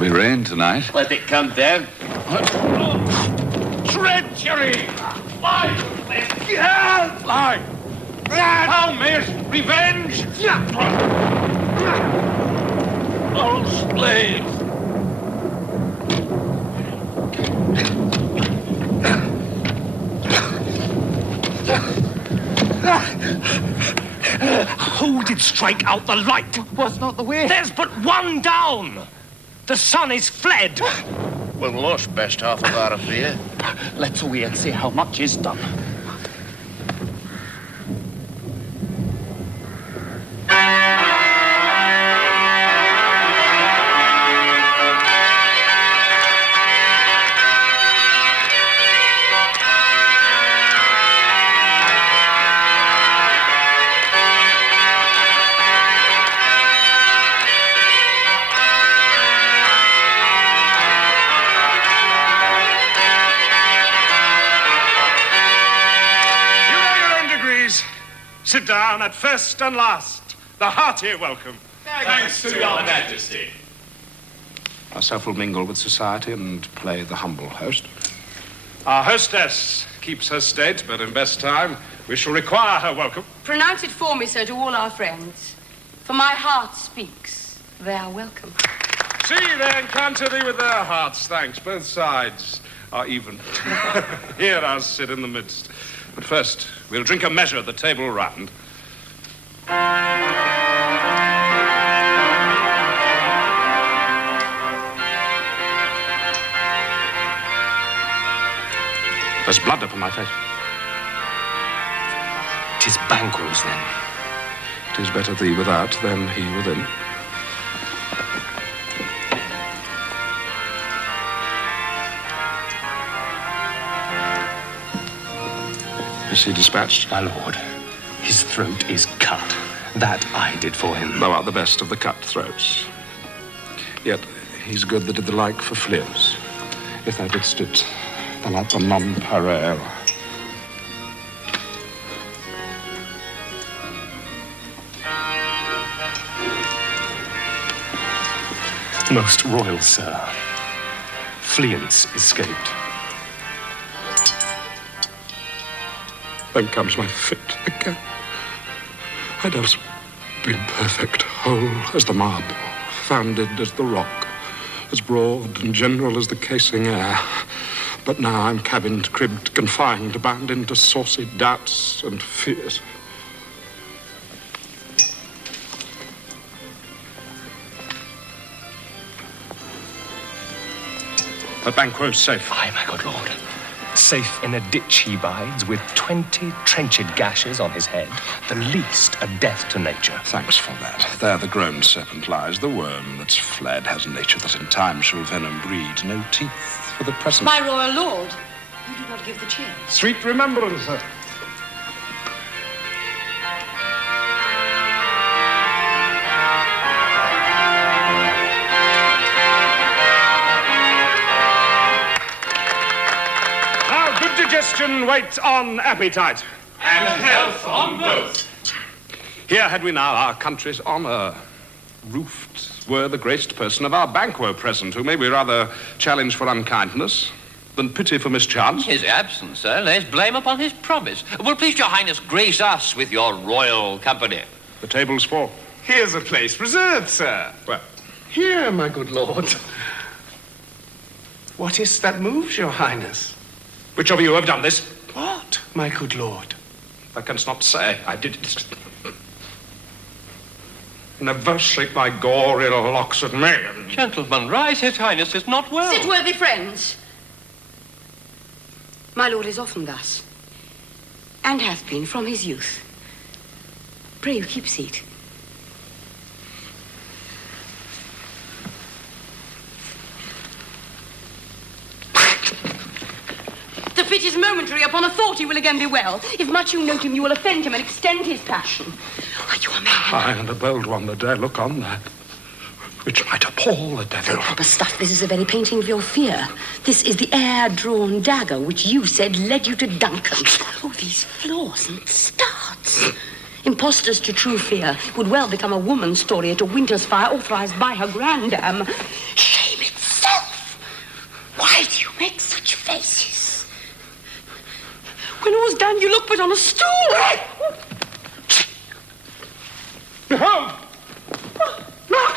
be rain tonight. Let it come down. Treachery! Lie! Lie! Palmers! Revenge! All slaves! Who did strike out the light? Was not the way? There's but one down. The sun is fled. We've lost best half of our affair. Let's away and see how much is done. Sit down at first and last. The hearty welcome. Thanks to your majesty. Ourself will mingle with society and play the humble host. Our hostess keeps her state, but in best time we shall require her welcome. Pronounce it for me, sir, to all our friends. For my heart speaks. They are welcome. See, they encounter thee with their hearts, thanks. Both sides are even. Here I'll sit in the midst. But first, we'll drink a measure at the table round. There's blood upon my face. 'Tis Banquo's, then. 'Tis better thee without than he within. Is he dispatched? My lord, his throat is cut. That I did for him. Thou art the best of the cut-throats. Yet he's good that did the like for Phillips. If thou didst it, thou art the nonpareil. Most royal sir, Phillips escaped. Then comes my fit again. I'd else been perfect, whole as the marble, founded as the rock, as broad and general as the casing air. But now I'm cabined, cribbed, confined, bound into saucy doubts and fears. But Banquo's safe. Aye, my good lord. Safe in a ditch he bides, with 20 trenched gashes on his head, the least a death to nature. Thanks for that. There the grown serpent lies, the worm that's fled has nature that in time shall venom breed. No teeth for the present. My royal lord, you did not give the cheers. Sweet remembrance, sir. Digestion wait on appetite. And health on both. Here had we now our country's honour. Roofed were the graced person of our Banquo present, who may we rather challenge for unkindness than pity for mischance. His absence, sir, lays blame upon his promise. Will please your highness grace us with your royal company. The table's full. Here's a place reserved, sir. Where? Here, my good lord. What is that moves your highness? Which of you have done this? What, my good lord? Thou canst not say. I did it. Never shake thy gory locks at me. Gentlemen, rise. His highness is not well. Sit, worthy friends. My lord is often thus, and hath been from his youth. Pray you keep seat. The fit is momentary. Upon a thought he will again be well. If much you note him, you will offend him and extend his passion. Are you a man? Aye, and a bold one that dare look on that, which might appall the devil. Proper stuff. This is the very painting of your fear. This is the air-drawn dagger which you said led you to Duncan. Oh, these flaws and starts. Impostors to true fear would well become a woman's story at a winter's fire authorized by her grandam. Shame it, When all's done, you look but on a stool. Behold! Look!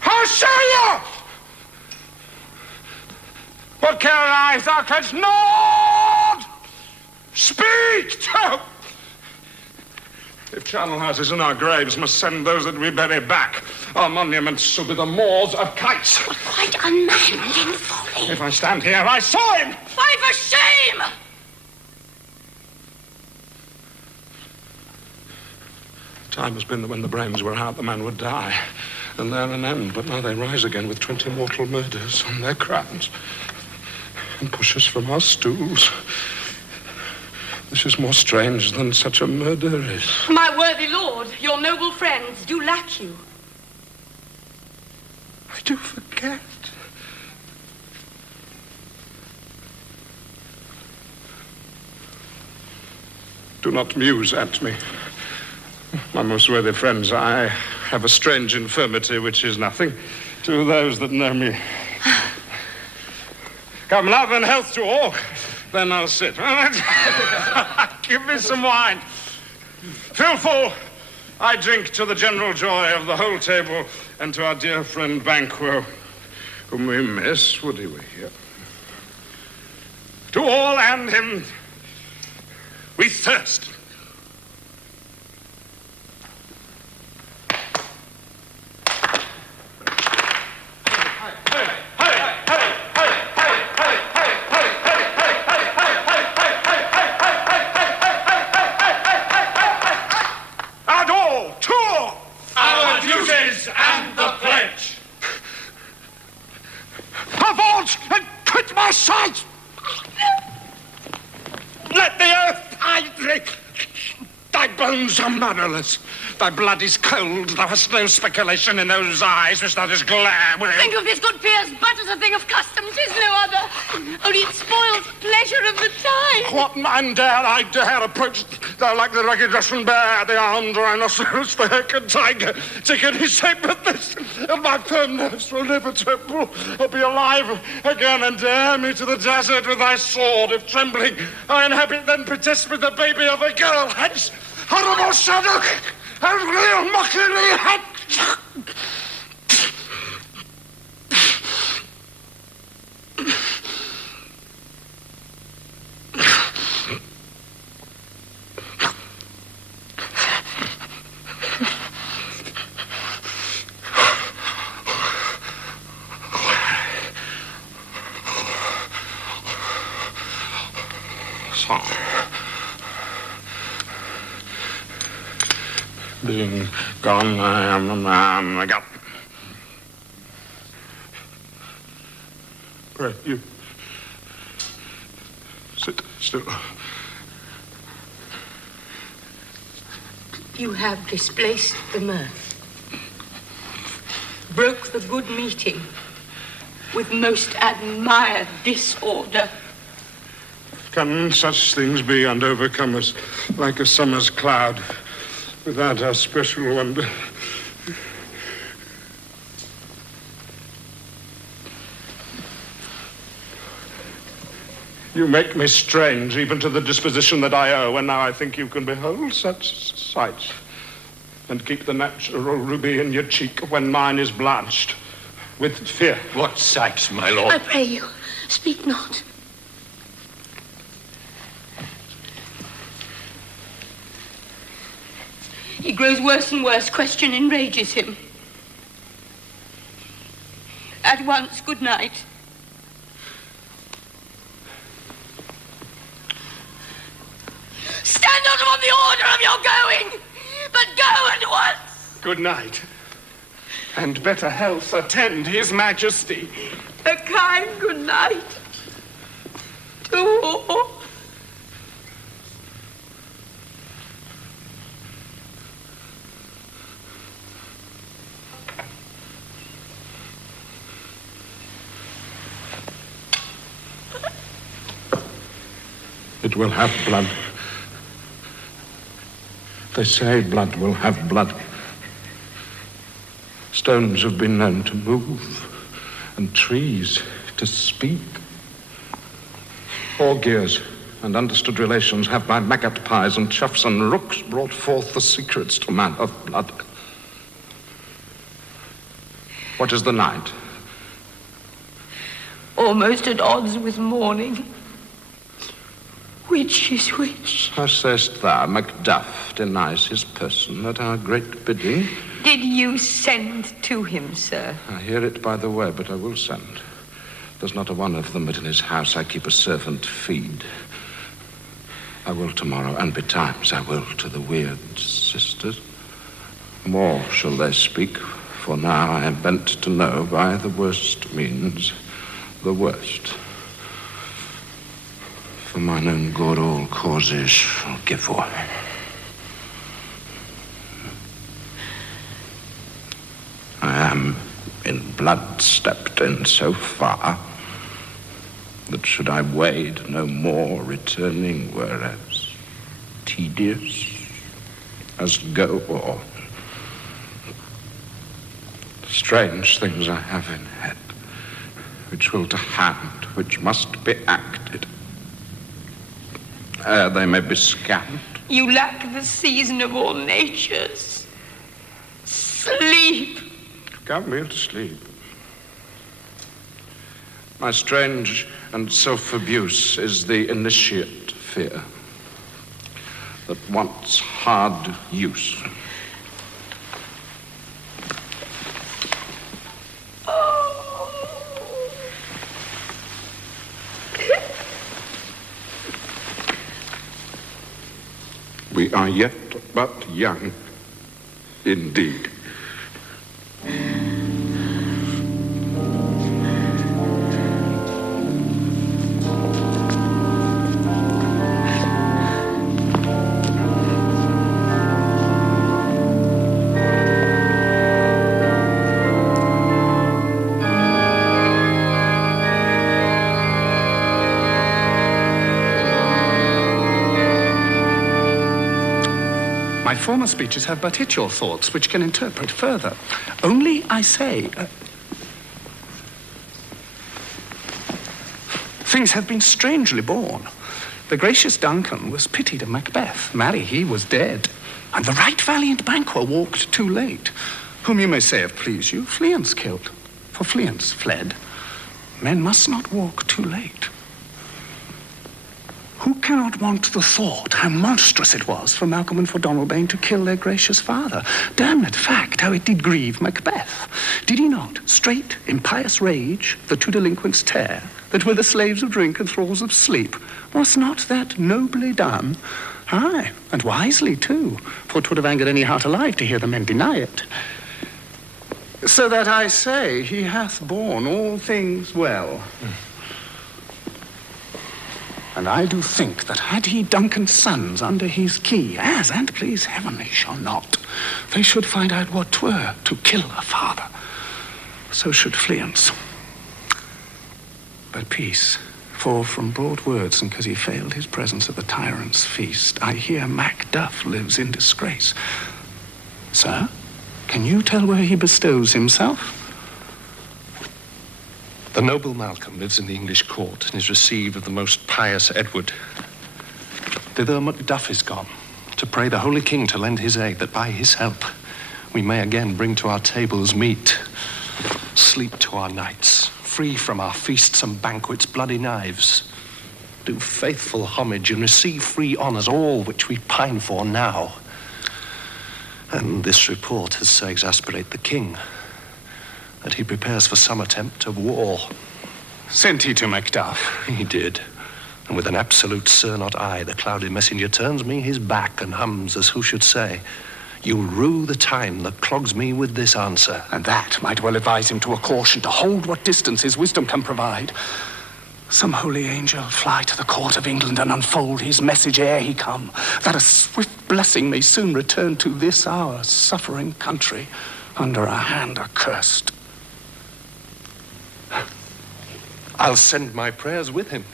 How say you? What care I if thou canst not speak to? If charnel houses in our graves must send those that we bury back, our monuments shall be the maws of kites. What quite unmanly and folly. If I stand here, I saw him! Why, for shame! Time has been that when the brains were out, the man would die. And they're an end, but now they rise again with 20 mortal murders on their crowns and push us from our stools. This is more strange than such a murder is. My worthy lord, your noble friends do lack you. I do forget. Do not muse at me. My most worthy friends, I have a strange infirmity which is nothing to those that know me. Come, love and health to all. Then I'll sit. Give me some wine. Fill full. I drink to the general joy of the whole table and to our dear friend Banquo, whom we miss. Would he were here. To all and him, we thirst. Motherless. Thy blood is cold. Thou hast no speculation in those eyes which thou dost glare with. Think of this, good peers, but as a thing of custom, 'tis no other. Only it spoils pleasure of the time. What man dare I dare approach thou like the rugged Russian bear, the armed rhinoceros, the heckin' tiger, take any shape but this, and my firm nerves will never tremble or be alive again, and dare me to the desert with thy sword, if trembling I inhabit, then protest with the baby of a girl. Hence, horrible shadow, and real mockery. Being gone, I am a man again. Pray, you sit still. You have displaced the mirth, broke the good meeting with most admired disorder. Can such things be and overcome us like a summer's cloud without our special wonder? You make me strange, even to the disposition that I owe, and now I think you can behold such sights and keep the natural ruby in your cheek when mine is blanched with fear. What sights, my lord? I pray you, speak not. He grows worse and worse. Question enrages him. At once, good night. Stand not upon the order of your going, but go at once. Good night. And better health attend his majesty. A kind good night to all. It will have blood. They say blood will have blood. Stones have been known to move and trees to speak. Auguries and understood relations have by maggot pies and choughs and rooks brought forth the secrets to man of blood. What is the night? Almost at odds with morning. Which is which? How sayest thou, Macduff denies his person at our great bidding? Did you send to him, sir? I hear it by the way, but I will send. There's not a one of them but in his house I keep a servant feed. I will tomorrow, and betimes I will to the weird sisters. More shall they speak, for now I am bent to know by the worst means the worst. For mine own good all causes shall give way. I am in blood stepped in so far that should I wade no more, returning were as tedious as go on. Strange things I have in head, which will to hand, which must be acted, ere they may be scanned. You lack the season of all natures. Sleep. Come me to sleep. My strange and self-abuse is the initiate fear that wants hard use. We are yet but young, indeed. My former speeches have but hit your thoughts, which can interpret further. Only, I say, things have been strangely born. The gracious Duncan was pitied of Macbeth. Marry, he was dead. And the right valiant Banquo walked too late. Whom you may say, if please you, Fleance killed. For Fleance fled. Men must not walk too late. Who cannot want the thought how monstrous it was for Malcolm and for Donalbain to kill their gracious father? Damned fact, how it did grieve Macbeth. Did he not, straight, impious rage, the two delinquents tear, that were the slaves of drink and thralls of sleep? Was not that nobly done? Aye, and wisely too, for 'twould have angered any heart alive to hear the men deny it. So that I say, he hath borne all things well. And I do think that had he Duncan's sons under his key, as, and please heaven, he shall not, they should find out what 'twere to kill a father. So should Fleance. But peace, for from broad words, and 'cause he failed his presence at the tyrant's feast, I hear Macduff lives in disgrace. Sir, can you tell where he bestows himself? The noble Malcolm lives in the English court and is received of the most pious Edward. Thither Macduff is gone, to pray the holy king to lend his aid, that by his help we may again bring to our tables meat, sleep to our nights, free from our feasts and banquets bloody knives, do faithful homage and receive free honours all which we pine for now. And this report has so exasperated the king that he prepares for some attempt of war. Sent he to Macduff? He did. And with an absolute sir, not I, the clouded messenger turns me his back and hums as who should say, you'll rue the time that clogs me with this answer. And that might well advise him to a caution, to hold what distance his wisdom can provide. Some holy angel fly to the court of England and unfold his message ere he come, that a swift blessing may soon return to this our suffering country, under our hand accursed. I'll send my prayers with him.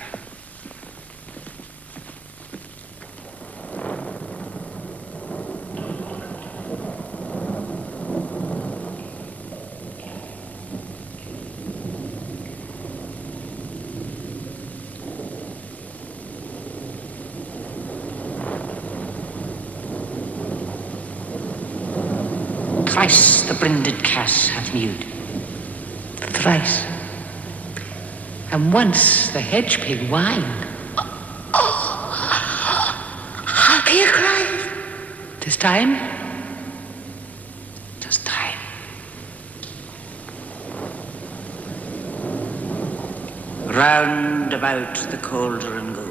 Thrice the brinded cass hath mewed. Thrice. And once the hedge pig whined. Happy cries. 'Tis time. 'Tis time. Round about the cauldron go.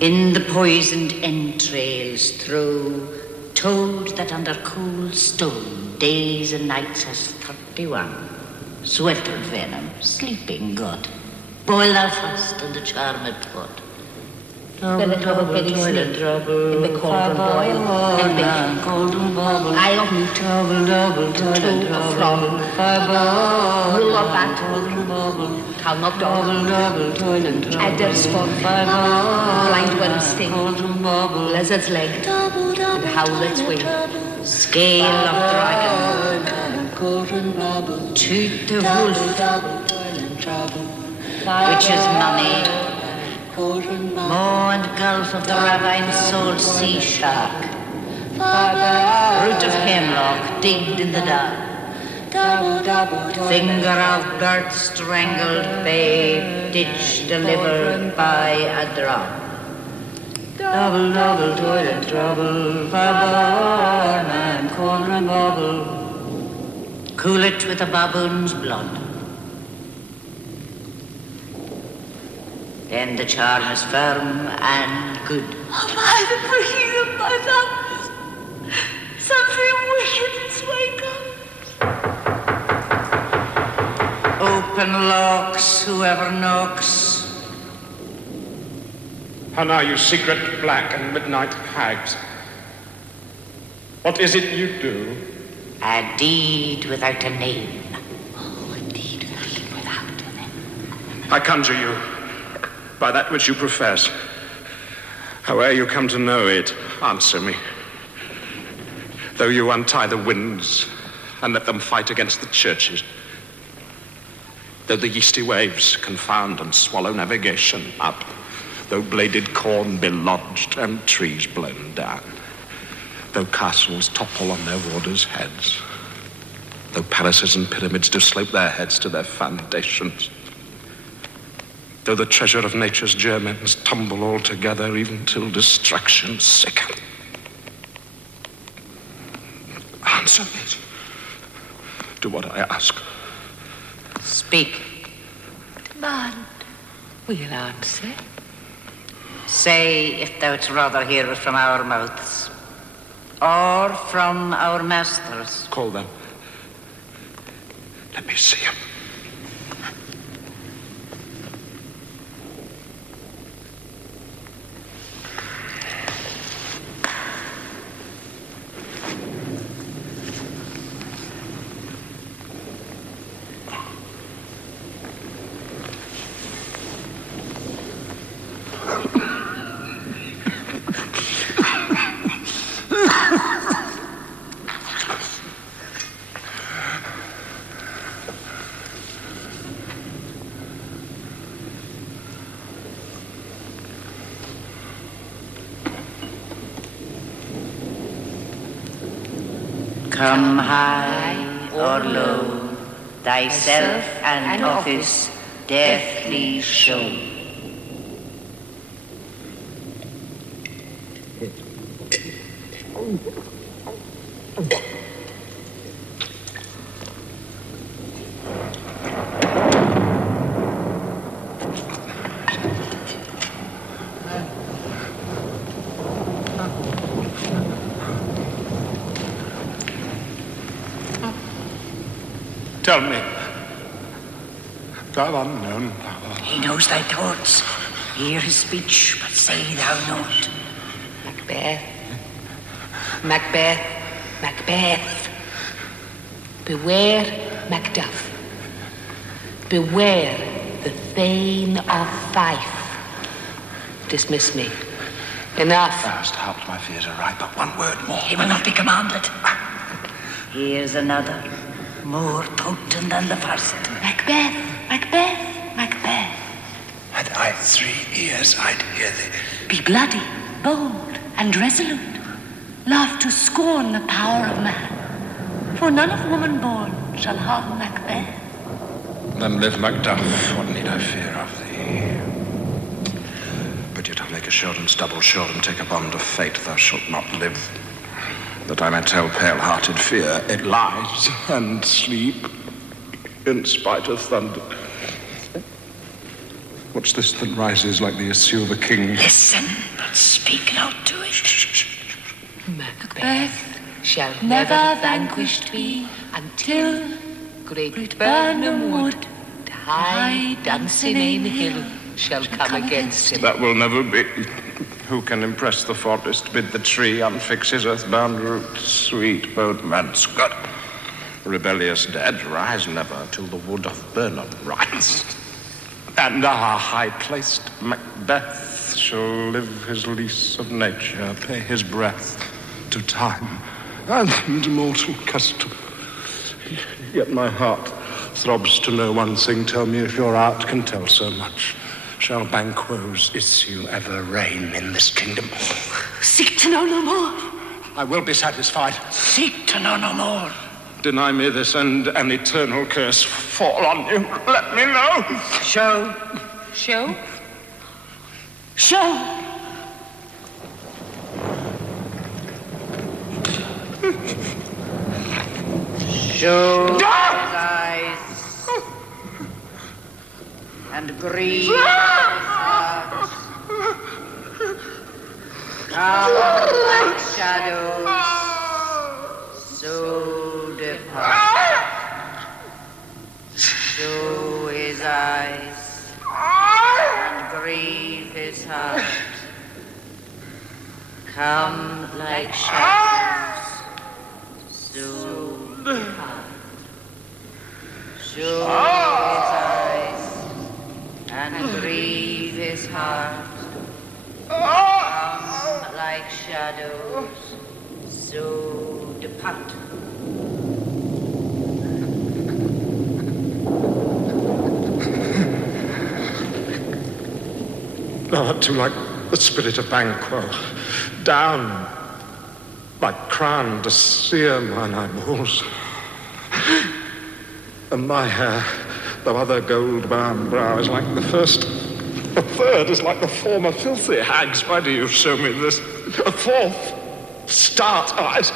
In the poisoned entrails throw, told that under cold stone days and nights has 31. Sweated venom, sleeping god. Boil thou fast in the charmed pot. Then a trouble penny snake in the cauldron boil. And bake. Cauldron bubble. Eye of meat. Double, double, toilet Two of trouble. from. Fireball. Rule of bat. Cauldron bubble. Tongue of dog. Double, double, toilet trouble. Adder's fur. Fireball. Blind worm sting. Cauldron bubble. Lizard's leg. And howlet's wing. Scale of dragon. Cauldron bubble. Tooth of wolf. Witch's mummy. Maw and gulf of the ravine soul sea shark. Root of hemlock digged in the dark. Finger of bird strangled babe, ditch delivered by a drop. Double, double, toilet trouble, fireball and cauldron bubble. Cool it with a baboon's blood. Then the charm is firm and good. By the breaking of my thumbs, something wicked is wake up. Open locks, whoever knocks. How now, you secret black and midnight hags? What is it you do? A deed without a name. Oh, indeed, without a name. I conjure you, by that which you profess, howe'er you come to know it, answer me. Though you untie the winds and let them fight against the churches, though the yeasty waves confound and swallow navigation up, though bladed corn be lodged and trees blown down, though castles topple on their warders' heads, though palaces and pyramids do slope their heads to their foundations, though the treasure of nature's germens tumble all together even till destruction sicken. Answer me. Do what I ask. Speak. Demand. We'll answer. Say if thou'dst rather hear it from our mouths, or from our masters. Call them. Let me see him. Come high or low, thyself and office deftly show. Tell me, thou unknown power. He knows thy thoughts. Hear his speech, but say thou not. Macbeth. Macbeth. Macbeth. Beware Macduff. Beware the Thane of Fife. Dismiss me. Enough. Thou hast helped my fears aright, but one word more. He will not be commanded. Here's another, more potent than the first. Macbeth. Macbeth. Macbeth. Had I 3 ears I'd hear thee. Be bloody, bold, and resolute. Love to scorn the power of man. For none of woman born shall harm Macbeth. Then live, Macduff. What need I fear of thee? But yet I'll make assurance, double sure, and take a bond of fate. Thou shalt not live, that I may tell pale-hearted fear it lies, and sleep in spite of thunder. What's this that rises like the issue of a king? Listen, but speak not to it. Macbeth shall never vanquished be until great Burnham Wood, high Dunsinane Hill, shall come against him. That will never be. Who can impress the forest, bid the tree unfix his earthbound roots? Sweet boatman Scott, rebellious dead, rise never till the wood of Burnham rise. And our high-placed Macbeth shall live his lease of nature, pay his breath to time and mortal custom. Yet my heart throbs to know one thing. Tell me if your art can tell so much. Shall Banquo's issue ever reign in this kingdom? Seek to know no more. I will be satisfied. Seek to know no more. Deny me this, and an eternal curse fall on you. Let me know. Show. Show? Show. Show his eyes and grieve his heart. Come like shadows, so depart. Show his eyes and grieve his heart. Come like shadows, so depart. Show his eyes and grieve his heart. Come like shadows, so depart. Thou art too like the spirit of Banquo, down like crown to sear mine eyeballs. And my hair, though other gold-bound brow, is like the first. The third is like the former filthy hags. Why do you show me this? A fourth, start-eyed.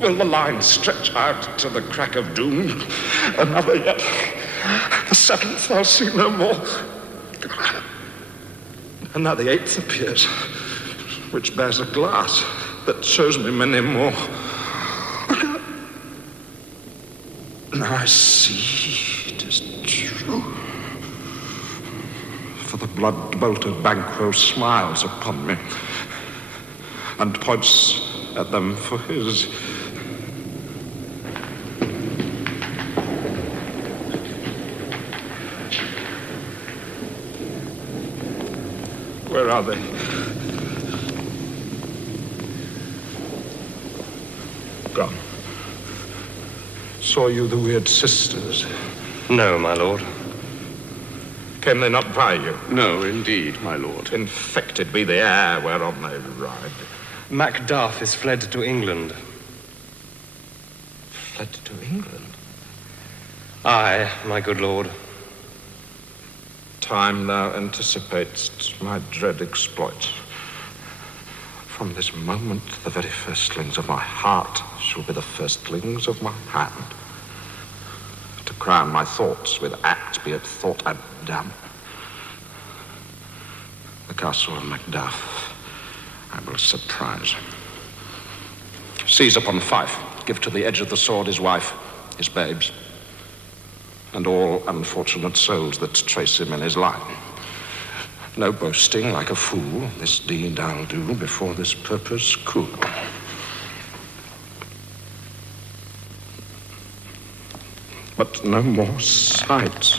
Will the line stretch out to the crack of doom? Another yet. The seventh I'll see no more. And now the eighth appears, which bears a glass that shows me many more. Now I see it is true. For the blood-bolted Banquo smiles upon me and points at them for his. Where are they? Gone. Saw you the weird sisters? No, my lord. Came they not by you? No, indeed, my lord. Infected be the air whereon they ride. Macduff is fled to England. Fled to England? Aye, my good lord. Time thou anticipatest my dread exploit. From this moment, the very firstlings of my heart shall be the firstlings of my hand. To crown my thoughts with acts, be it thought and done. The castle of Macduff I will surprise. Seize upon Fife, give to the edge of the sword his wife, his babes, and all unfortunate souls that trace him in his line. No boasting like a fool, this deed I'll do before this purpose cool. But no more sight.